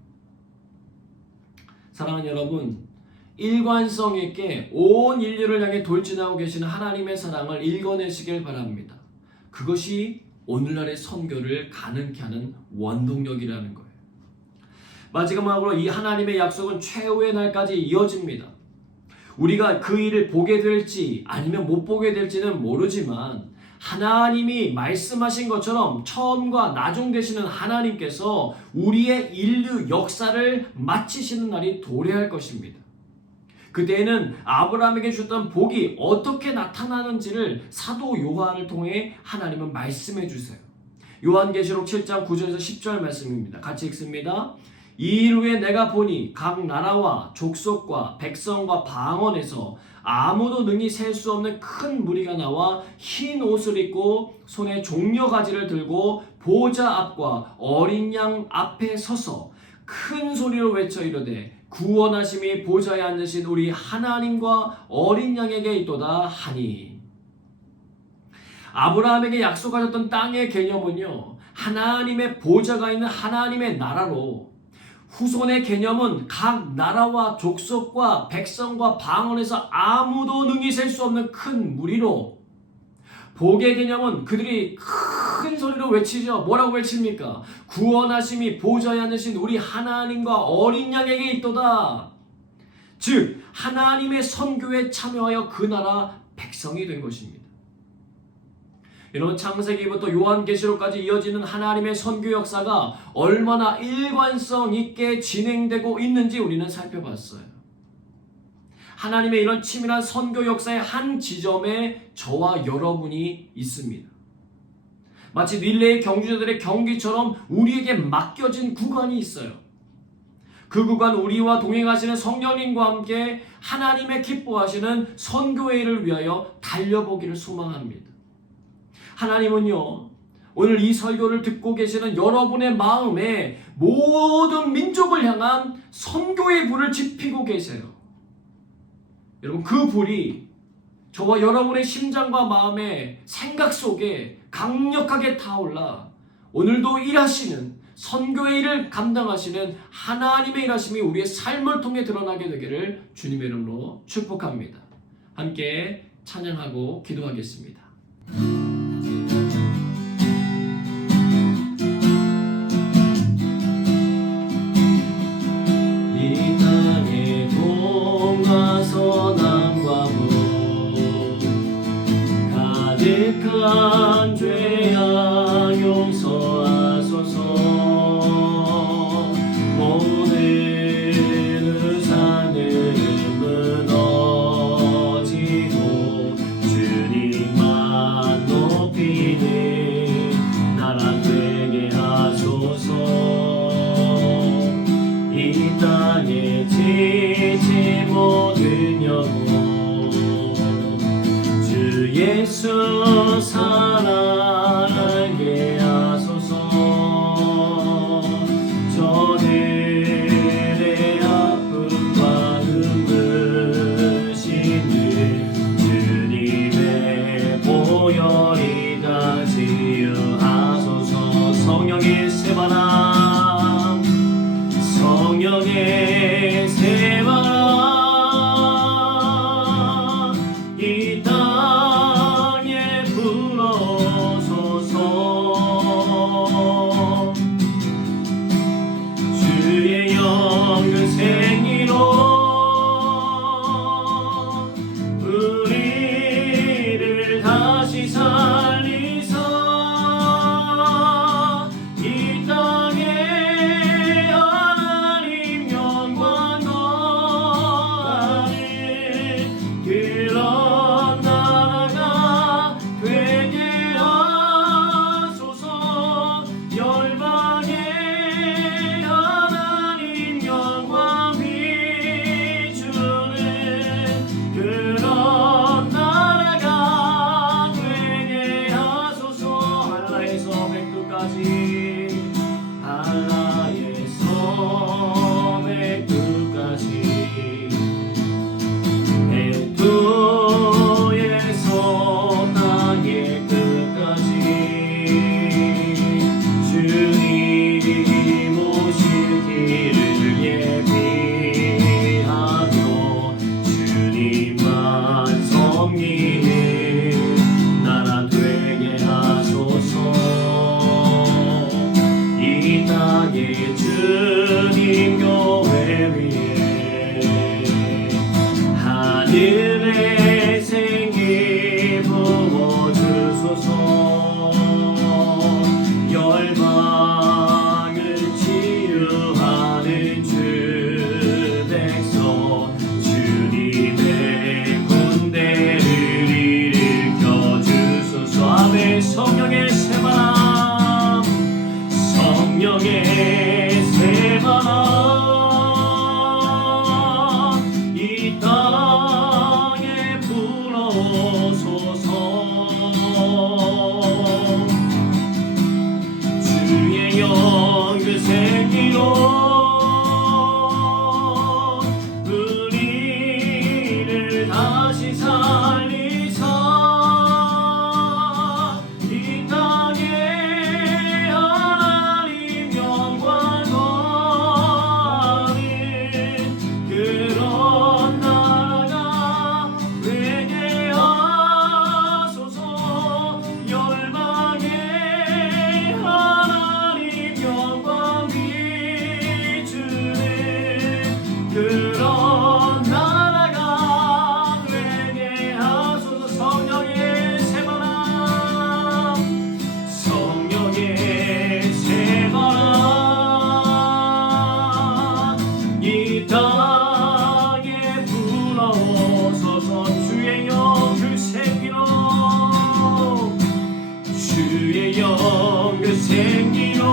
사랑하는 여러분, 일관성 있게 온 인류를 향해 돌진하고 계시는 하나님의 사랑을 읽어내시길 바랍니다. 그것이 오늘날의 선교를 가능케 하는 원동력이라는 거예요. 마지막으로 이 하나님의 약속은 최후의 날까지 이어집니다. 우리가 그 일을 보게 될지 아니면 못 보게 될지는 모르지만 하나님이 말씀하신 것처럼 처음과 나중 되시는 하나님께서 우리의 인류 역사를 마치시는 날이 도래할 것입니다. 그때에는 아브라함에게 주셨던 복이 어떻게 나타나는지를 사도 요한을 통해 하나님은 말씀해 주세요. 요한계시록 7장 9절에서 10절 말씀입니다. 같이 읽습니다. 이 일 후에 내가 보니 각 나라와 족속과 백성과 방언에서 아무도 능히 셀 수 없는 큰 무리가 나와 흰 옷을 입고 손에 종려가지를 들고 보좌 앞과 어린 양 앞에 서서 큰 소리로 외쳐 이르되 구원하심이 보좌에 앉으신 우리 하나님과 어린 양에게 있도다 하니. 아브라함에게 약속하셨던 땅의 개념은요, 하나님의 보좌가 있는 하나님의 나라로, 후손의 개념은 각 나라와 족속과 백성과 방언에서 아무도 능히 셀 수 없는 큰 무리로, 복의 개념은 그들이 큰 소리로 외치죠. 뭐라고 외칩니까? 구원하심이 보좌에 앉으신 우리 하나님과 어린 양에게 있도다. 즉 하나님의 선교에 참여하여 그 나라 백성이 된 것입니다. 여러분, 창세기부터 요한계시록까지 이어지는 하나님의 선교 역사가 얼마나 일관성 있게 진행되고 있는지 우리는 살펴봤어요. 하나님의 이런 치밀한 선교 역사의 한 지점에 저와 여러분이 있습니다. 마치 릴레이 경주자들의 경기처럼 우리에게 맡겨진 구간이 있어요. 그 구간, 우리와 동행하시는 성령님과 함께 하나님의 기뻐하시는 선교의 일을 위하여 달려보기를 소망합니다. 하나님은요, 오늘 이 설교를 듣고 계시는 여러분의 마음에 모든 민족을 향한 선교의 불을 지피고 계세요. 여러분, 그 불이 저와 여러분의 심장과 마음의 생각 속에 강력하게 타올라 오늘도 일하시는, 선교의 일을 감당하시는 하나님의 일하심이 우리의 삶을 통해 드러나게 되기를 주님의 이름으로 축복합니다. 함께 찬양하고 기도하겠습니다. 이 땅에 동과 서남과 북 가득한 죄악 용서하소서. 모든 의사는 무너지고 주님만 높이는 나라 되게 하소서. 이 땅에 지치 모든 영혼 주 예수 사랑하게 하소서. 저들의 아픔과 눈부시는 주님의 보혈이 다 지으하소서. 성령의 새바람, 성령의 새바람 이 땅에 불어소서. 주의 영그 생기로 우리를 다시 살리사. 이 땅에 하나님 영광 거하는 그런 나라가 되게 하소서. 열방에 하나님 영광 땅에 주님 교회 위에 하늘의 생기 부어주소서. 열방을 치유하는 주 백성 주님의 군대를 일으켜 주소서. 아멘. 성령의 새바람, 성령의 새바람 이 땅에 불어소서. 주의 영그 생기로 우리를 다시 살리사. 이 땅에 하나님 영광 거하는 그런 나라가 되게 하소서. 열방에 하나님 영광 비추는 그런 나라가 되게 하소서. 성령의 새바람, 성령의 새바람 이 땅에 불어서서. 주의 영 그 생기로, 주의 영 그 생기로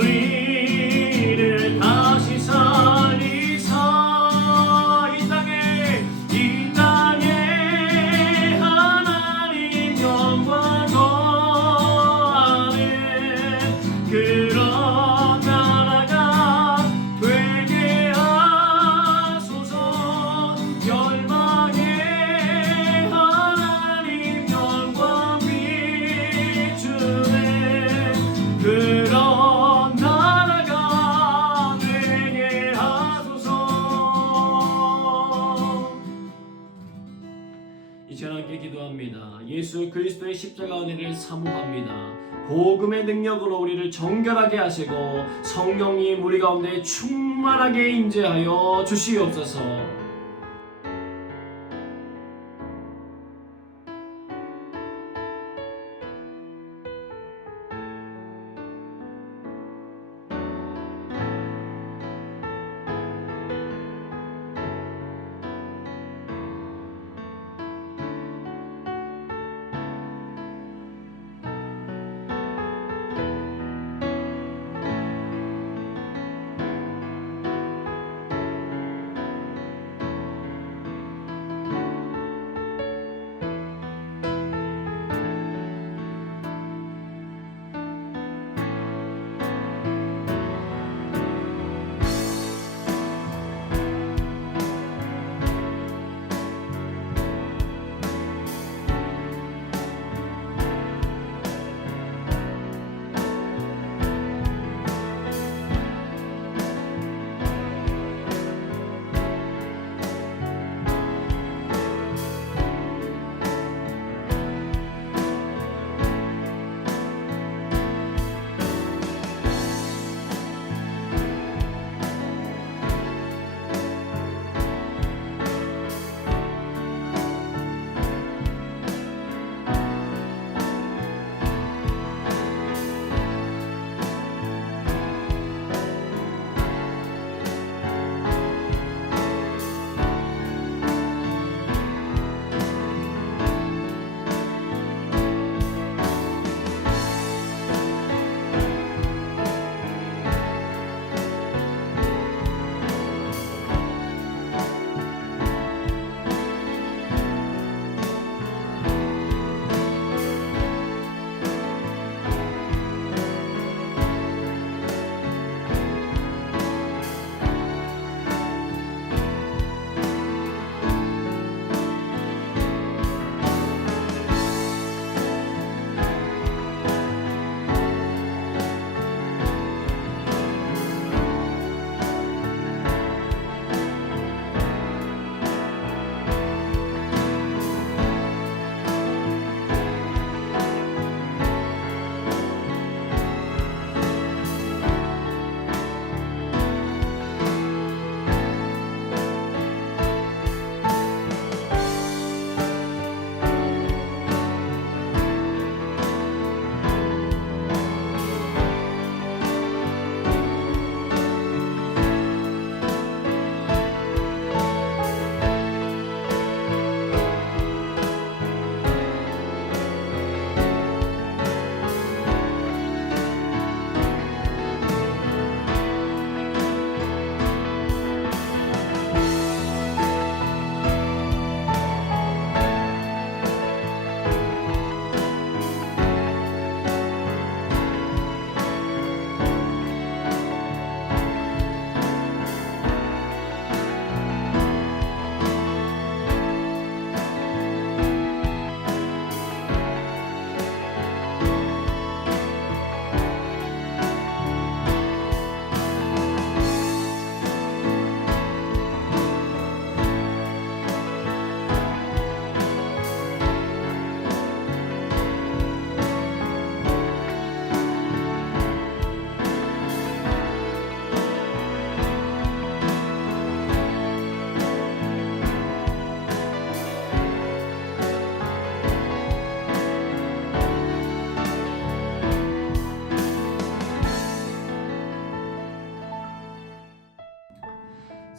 우리를 다시 살리사. 이 땅에 하나님 영광 거하는 그런 나라가 되게 하소서. 열방에 하나님 영광 비추는 그런 나라가 되게 하소서. 이 시간 함께 기도합니다. 예수 그리스도의 십자가 은혜를 사모합니다. 복음의 능력으로 우리를 정결하게 하시고 성령이 우리 가운데 충만하게 임재하여 주시옵소서.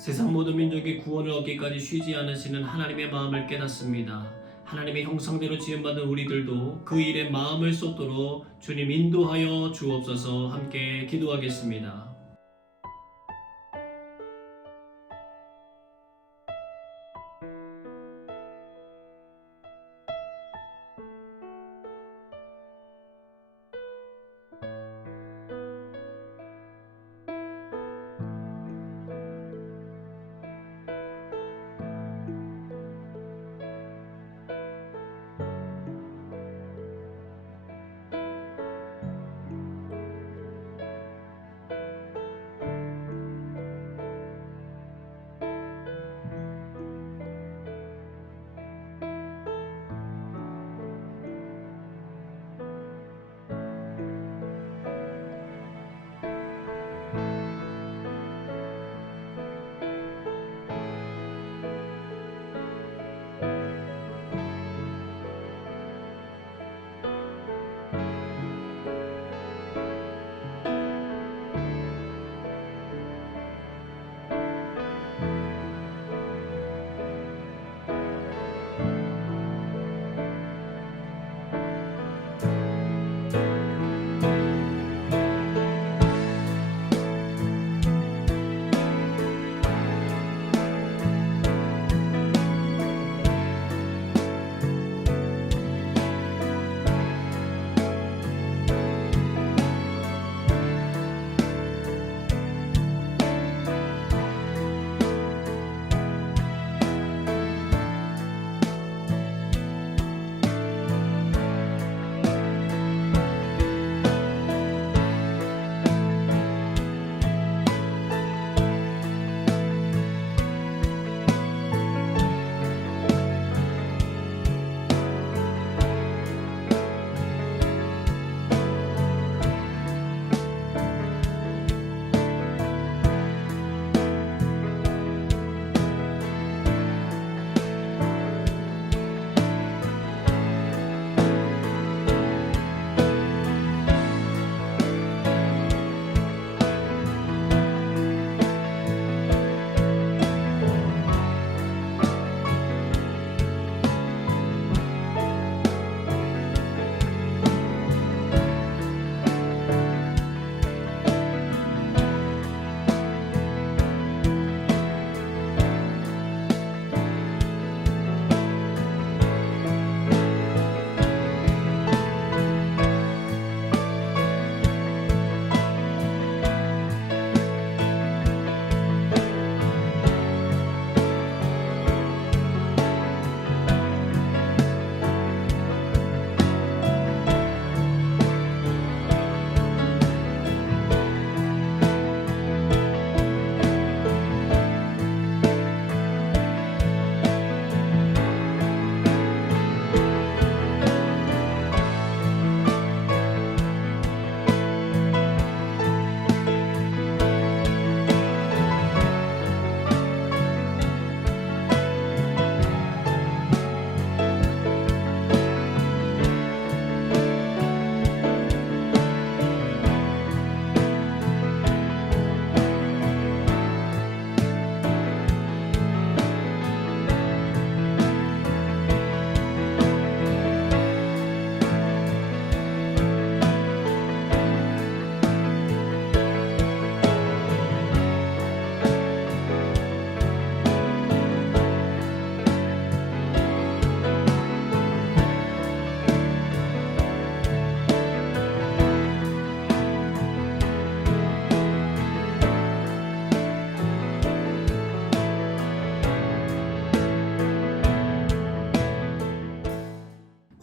세상 모든 민족이 구원을 얻기까지 쉬지 않으시는 하나님의 마음을 깨닫습니다. 하나님의 형상대로 지음받은 우리들도 그 일에 마음을 쏟도록 주님 인도하여 주옵소서. 함께 기도하겠습니다.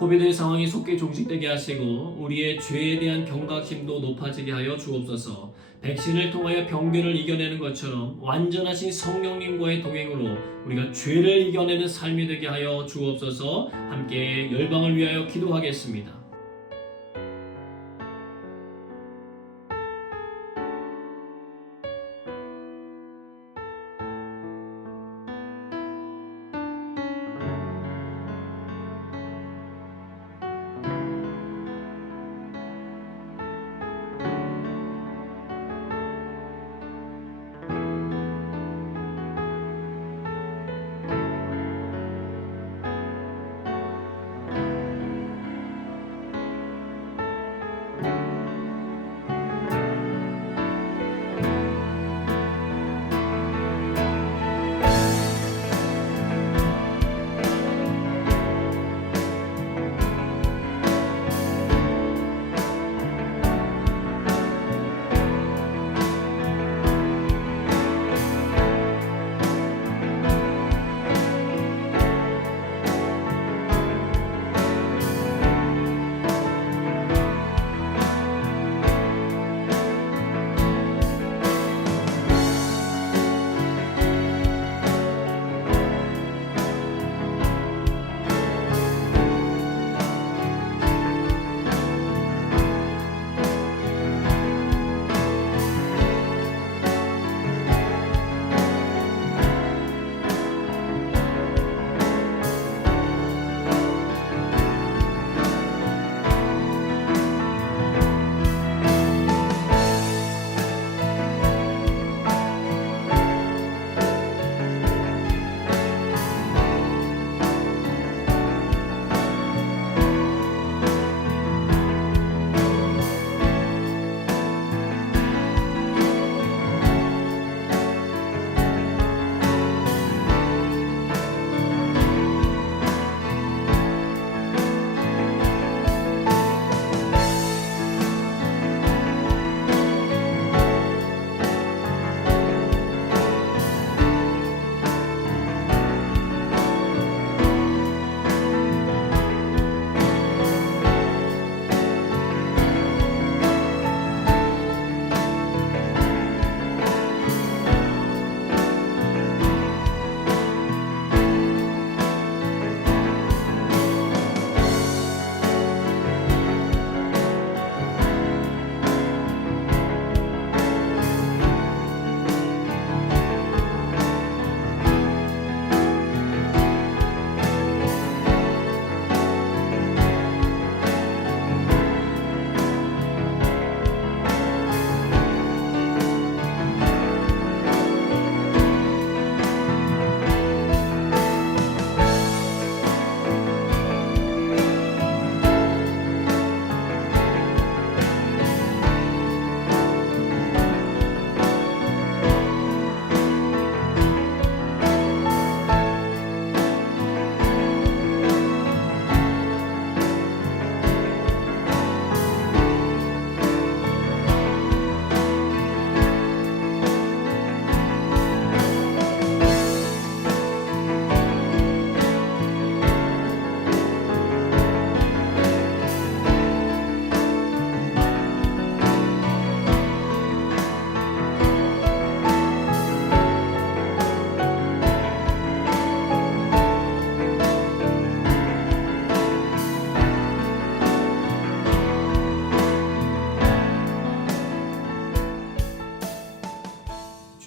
코비드 상황이 속히 종식되게 하시고 우리의 죄에 대한 경각심도 높아지게 하여 주옵소서. 백신을 통하여 병균을 이겨내는 것처럼 완전하신 성령님과의 동행으로 우리가 죄를 이겨내는 삶이 되게 하여 주옵소서. 함께 열방을 위하여 기도하겠습니다.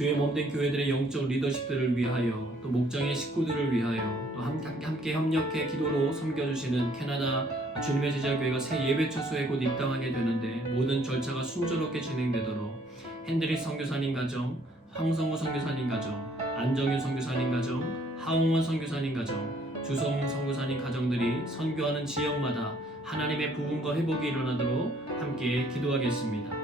주의 몸된 교회들의 영적 리더십들을 위하여 또 목장의 식구들을 위하여 또 함께 협력해 기도로 섬겨주시는 캐나다 주님의 제자교회가 새 예배 처소에 곧 입당하게 되는데 모든 절차가 순조롭게 진행되도록 핸드릭 선교사님 가정, 황성호 선교사님 가정, 안정윤 선교사님 가정, 하웅원 선교사님 가정, 주성훈 선교사님 가정들이 선교하는 지역마다 하나님의 부흥과 회복이 일어나도록 함께 기도하겠습니다.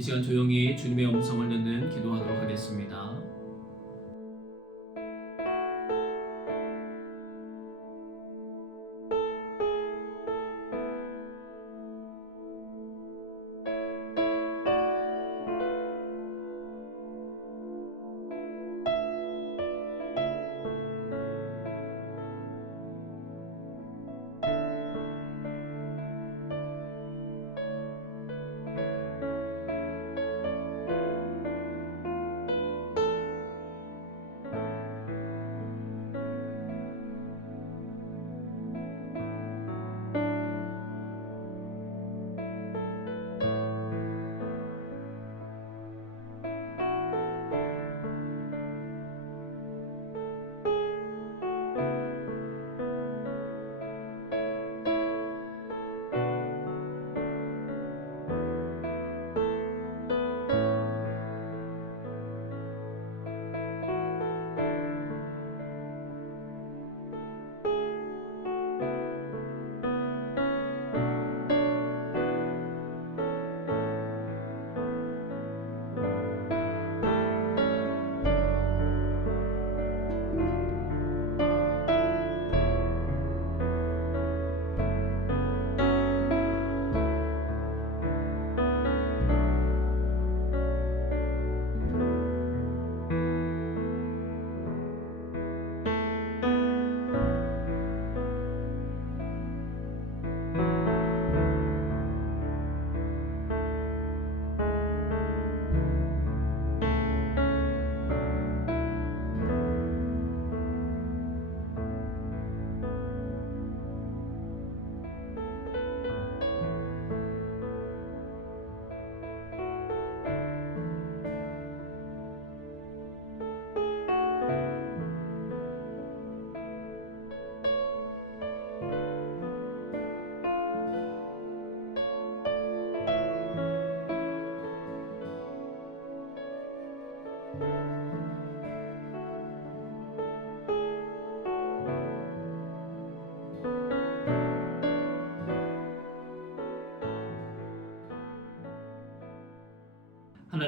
이 시간 조용히 주님의 음성을 듣는 기도하도록 하겠습니다.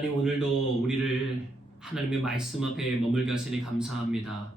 하나님, 오늘도 우리를 하나님의 말씀 앞에 머물게 하시니 감사합니다.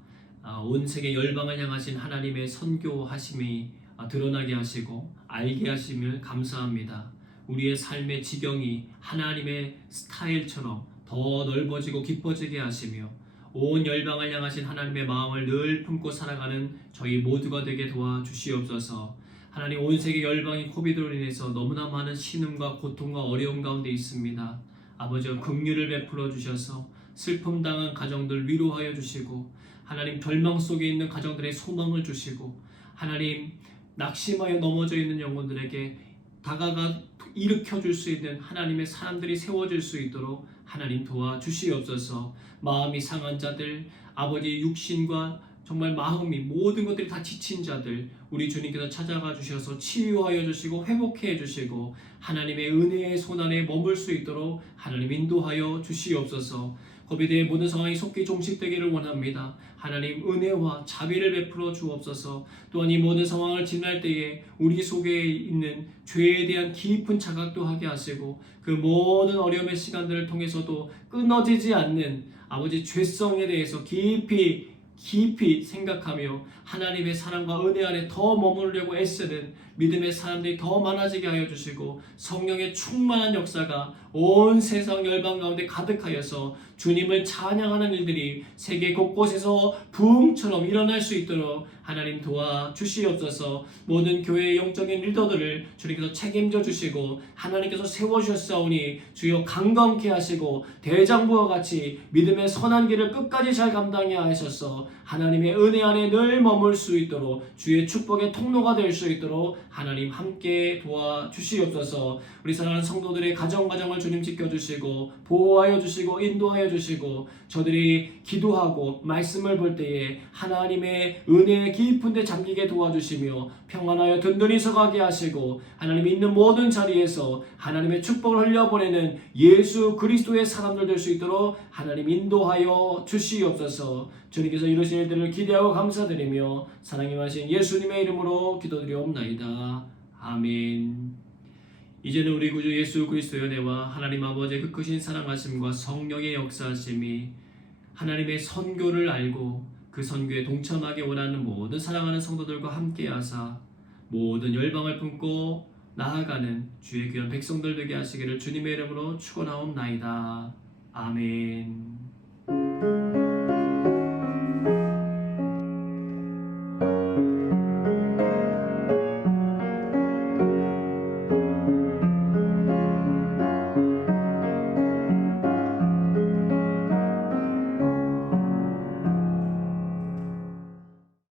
온 세계 열방을 향하신 하나님의 선교하심이 드러나게 하시고 알게 하심을 감사합니다. 우리의 삶의 지경이 하나님의 스타일처럼 더 넓어지고 깊어지게 하시며 온 열방을 향하신 하나님의 마음을 늘 품고 살아가는 저희 모두가 되게 도와주시옵소서. 하나님, 온 세계 열방이 코비드로 인해서 너무나 많은 신음과 고통과 어려움 가운데 있습니다. 아버지여, 긍휼을 베풀어 주셔서 슬픔 당한 가정들 위로하여 주시고, 하나님 절망 속에 있는 가정들의 소망을 주시고, 하나님 낙심하여 넘어져 있는 영혼들에게 다가가 일으켜 줄 수 있는 하나님의 사람들이 세워질 수 있도록 하나님 도와주시옵소서. 마음이 상한 자들, 아버지 육신과 정말 마음이 모든 것들이 다 지친 자들, 우리 주님께서 찾아가 주셔서 치유하여 주시고 회복해 주시고 하나님의 은혜의 손 안에 머물 수 있도록 하나님 인도하여 주시옵소서. 코비드의 모든 상황이 속히 종식되기를 원합니다. 하나님 은혜와 자비를 베풀어 주옵소서. 또한 이 모든 상황을 지날 때에 우리 속에 있는 죄에 대한 깊은 자각도 하게 하시고, 그 모든 어려움의 시간들을 통해서도 끊어지지 않는 아버지 죄성에 대해서 깊이 생각하며 하나님의 사랑과 은혜 안에 더 머무르려고 애쓰는 믿음의 사람들이 더 많아지게 하여 주시고, 성령의 충만한 역사가 온 세상 열방 가운데 가득하여서 주님을 찬양하는 일들이 세계 곳곳에서 부흥처럼 일어날 수 있도록 하나님 도와주시옵소서. 모든 교회의 영적인 리더들을 주님께서 책임져 주시고 하나님께서 세워주셨사오니 주여 강건케 하시고 대장부와 같이 믿음의 선한 길을 끝까지 잘 감당해 하셔서 하나님의 은혜 안에 늘 머물 수 있도록, 주의 축복의 통로가 될 수 있도록 하나님 함께 도와주시옵소서. 우리 사랑하는 성도들의 가정을 주님 지켜주시고 보호하여 주시고 인도하여 주시고, 저들이 기도하고 말씀을 볼 때에 하나님의 은혜의 깊은 데 잠기게 도와주시며 평안하여 든든히 서가게 하시고, 하나님 있는 모든 자리에서 하나님의 축복을 흘려보내는 예수 그리스도의 사람들 될 수 있도록 하나님 인도하여 주시옵소서. 주님께서 이루신 일들을 기대하고 감사드리며 사랑이 많으신 예수님의 이름으로 기도드리옵나이다. 아멘. 이제는 우리 구주 예수 그리스도의 은혜와 하나님 아버지의 그 크신 사랑하심과 성령의 역사하심이 하나님의 선교를 알고 그 선교에 동참하기 원하는 모든 사랑하는 성도들과 함께하사 모든 열방을 품고 나아가는 주의 귀한 백성들 되게 하시기를 주님의 이름으로 축원하옵나이다. 아멘.